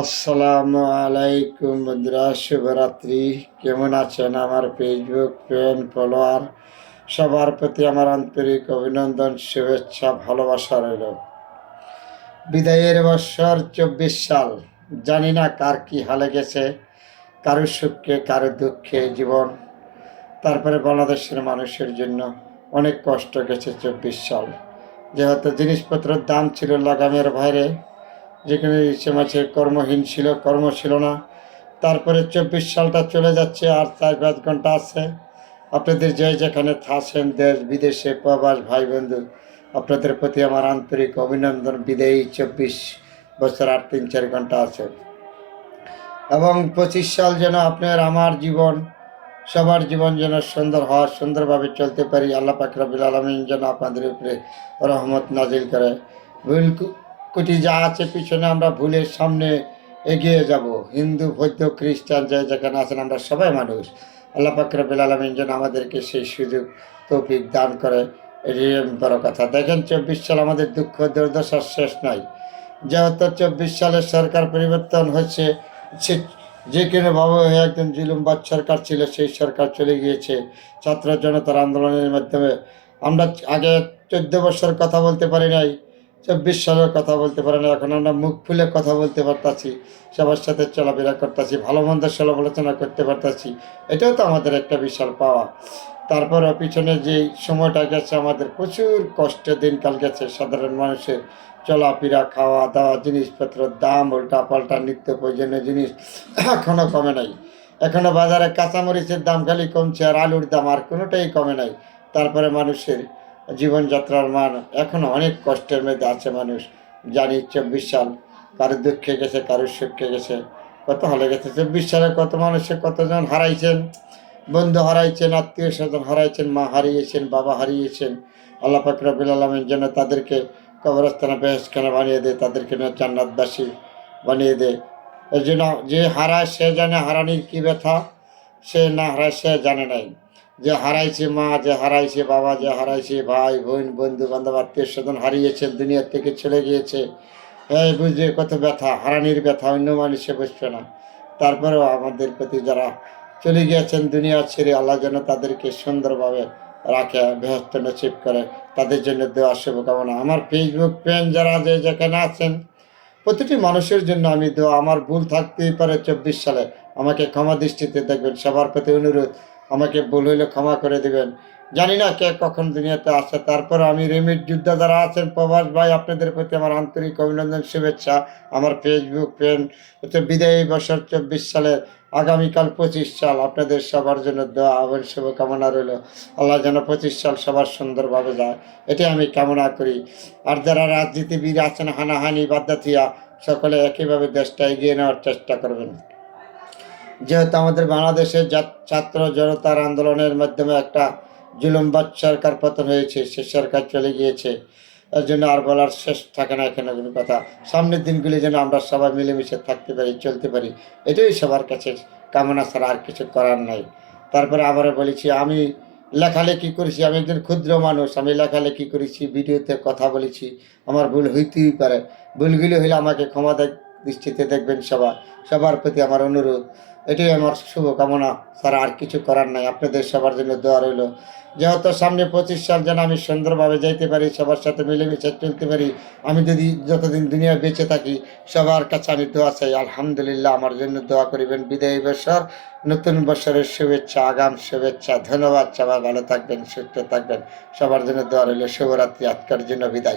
আসসালামু আলাইকুম বন্ধুরা, শুভরাত্রি। কেমন আছেন আমার ফেসবুক ফ্রেন্ড ফলোয়ার সবার প্রতি আমার আন্তরিক অভিনন্দন, শুভেচ্ছা, ভালোবাসা রইল। বিদায়ের বৎসর চব্বিশ সাল। জানি না কার কি হালে গেছে, কারও সুখে, কারও দুঃখে জীবন। তারপরে বাংলাদেশের মানুষের জন্য অনেক কষ্ট গেছে চব্বিশ সাল। যেহেতু জিনিসপত্রের দাম ছিল লাগামের বাইরে যেখানে ইচ্ছে মাছের কর্মহীন ছিল, কর্ম ছিল না। তারপরে চব্বিশ সালটা চলে যাচ্ছে, আর চার পাঁচ ঘণ্টা আছে। আপনাদের যে যেখানে থাকেন দেশ, বিদেশে প্রবাস ভাই বন্ধু আপনাদের প্রতি আমার আন্তরিক অভিনন্দন, বিদেয়ী চব্বিশ বছর আর তিন চার ঘণ্টা আছে। এবং পঁচিশ সাল যেন আপনার, আমার জীবন, সবার জীবন যেন সুন্দর হয় সুন্দরভাবে চলতে পারি, আল্লাহ পাক রবিল আলমিন যেন আপনাদের উপরে রহমত নাজিল করে। কুটি যা আছে, পিছনে আমরা ভুলের সামনে এগিয়ে যাব। হিন্দু, বৌদ্ধ, খ্রিস্টান যে যেখানে আছেন, আমরা সবাই মানুষ। আল্লাহ পাক রবিল আলমিন যেন আমাদেরকে সেই সুযোগ, তৌফিক দান করে। বড় কথা। দেখেন, চব্বিশ সাল আমাদের দুঃখ দুর্দশার শেষ নাই। যেহেতু চব্বিশ সালে সরকার পরিবর্তন হচ্ছে সে যে কোনো ভাবে একজন জুলুমবাদ সরকার ছিল, সেই সরকার চলে গিয়েছে। ছাত্র জনতার আন্দোলনের মাধ্যমে। আমরা আগে চোদ্দ বছর কথা বলতে পারি নাই। চব্বিশ সালের কথা বলতে পারি না এখন আমরা মুখ ফুলে কথা বলতে পারতাছি, সবার সাথে চলাফেরা করতেছি, ভালো মন্দ সমালোচনা করতে পারতাছি, এটাও তো আমাদের একটা বিশাল পাওয়া। তারপর পিছনে যে সময়টা গেছে, আমাদের প্রচুর কষ্টে, দিনকাল গেছে, সাধারণ মানুষের চলাফেরা খাওয়া দাওয়া জিনিসপত্রের দাম উল্টা পাল্টা নিত্য প্রয়োজনীয় জিনিস এখনও কমে নাই। এখনও বাজারে কাঁচামরিচের দাম খালি কমছে আর আলুর দাম আর কোনোটাই কমে নাই। তারপরে মানুষের জীবনযাত্রার মান এখনও অনেক কষ্টের মধ্যে আছে মানুষ। জানি চব্বিশ সাল কারও দুঃখে গেছে, কারও সুখে গেছে। কত হলে গেছে। চব্বিশ সালে কত মানুষে কতজন হারাইছেন? বন্ধু হারাইছেন, আত্মীয় স্বজন হারাইছেন, মা হারিয়েছেন, বাবা হারিয়েছেন। আল্লাহ ফাকরাবুল আলমের জন্য তাদেরকে কবরস্থানে বেহেসখানা বানিয়ে দেয়, তাদেরকে জান্নাতবাসী বানিয়ে দেয়। এই জন্য যে হারায় সে জানে হারানির কী ব্যথা, সে না হারায় সে জানে নাই। যে হারাইছে মা, যে হারাইছে বাবা, যে হারাইছে ভাই, বোন, বন্ধু বান্ধব, আত্মীয় স্বজন হারিয়েছেন, দুনিয়ার থেকে চলে গিয়েছে। এই বুঝবে কত ব্যথা, হারানির ব্যথা, অন্য মানুষে বুঝবে না। তারপরেও আমাদের প্রতি যারা চলে গিয়েছেন দুনিয়া ছেড়ে, আল্লাহ যেন তাদেরকে সুন্দরভাবে রাখে বেহস্ত নসিব করে। তাদের জন্য দেওয়া শুভকামনা। আমার ফেসবুক পেন যারা যে যেখানে আছেন, প্রতিটি মানুষের জন্য আমি দোয়া। আমার ভুল থাকতেই পারে চব্বিশ সালে। আমাকে ক্ষমা দৃষ্টিতে দেখবেন। সবার প্রতি অনুরোধ আমাকে ভুল হইলে ক্ষমা করে দিবেন। জানি না কে কখন দুনিয়াতে আসে তারপর আমি রেমিট যোদ্ধা যারা আছেন, প্রভাস ভাই, আপনাদের প্রতি আমার আন্তরিক অভিনন্দন, শুভেচ্ছা। আমার ফেসবুক পেন হচ্ছে বিদায়ী বছর চব্বিশ সালে আগামীকাল পঁচিশ সাল। আপনাদের সবার জন্য দোয়া এবং শুভকামনা রইল। আল্লাহ যেন পঁচিশ সাল সবার সুন্দরভাবে যায়। এটাই আমি কামনা করি। আর যারা রাজনীতিবিদ আছেন, হানাহানি বাদ্দাথিয়া সকলে একইভাবে দেশটা এগিয়ে নেওয়ার চেষ্টা করবেন। যেহেতু আমাদের বাংলাদেশের ছাত্র জনতার আন্দোলনের মাধ্যমে একটা জুলুমবাদ সরকার পতন হয়েছে, সে সরকার চলে গিয়েছে। এর জন্য আর বলার শেষ থাকে না এখানে কোনো কথা। সামনের দিনগুলি যেন আমরা সবাই মিলেমিশে থাকতে পারি, চলতে পারি, এটাই সবার কাছে কামনা ছাড়া আর কিছু করার নাই। তারপরে আবারও বলেছি, আমি লেখালেখি করেছি, আমি একজন ক্ষুদ্র মানুষ, আমি লেখালেখি করেছি, ভিডিওতে কথা বলেছি, আমার ভুল হইতেই পারে। ভুলগুলি হলে আমাকে ক্ষমা দৃষ্টিতে দেখবেন সবার সবার প্রতি আমার অনুরোধ। এটাই আমার শুভকামনা। ছাড়া আর কিছু করার নাই। আপনাদের সবার জন্য দোয়া রইল। যেহেতু সামনে পঁচিশ সাল যেন আমি সুন্দরভাবে যাইতে পারি, সবার সাথে মিলেমিশে চলতে পারি, আমি যদি যতদিন দুনিয়া বেঁচে থাকি, সবার কাছে আমি দোয়া চাই। আলহামদুলিল্লাহ, আমার জন্য দোয়া করিবেন। বিদায়ী বছর। নতুন বছরের শুভেচ্ছা, আগাম শুভেচ্ছা। ধন্যবাদ সবাই। ভালো থাকবেন, সুস্থ থাকবেন। সবার জন্য দোয়া রইল। শুভরাত্রি। আজকের জন্য বিদায়।